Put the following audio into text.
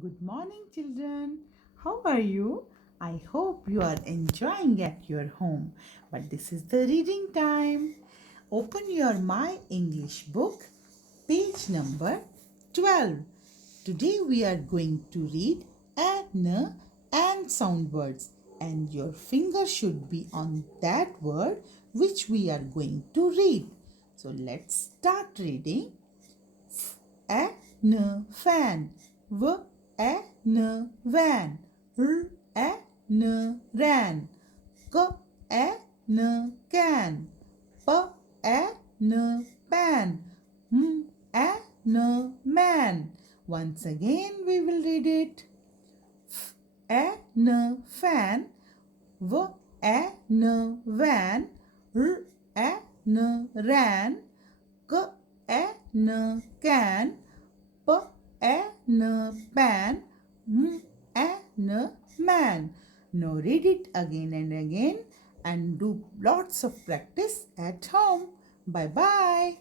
Good morning, children. How are you? I hope you are enjoying at your home. But this is the reading time. Open your My English book, page number 12. Today we are going to read an and sound words, and your finger should be on that word which we are going to read. So let's start reading. N fan, v n van, n ran, k n can, p n pan, m n man. Once again we will read it. N fan, v n van, n ran, k n can, p n pan, m n man. Now read it again and again and do lots of practice at home. Bye bye.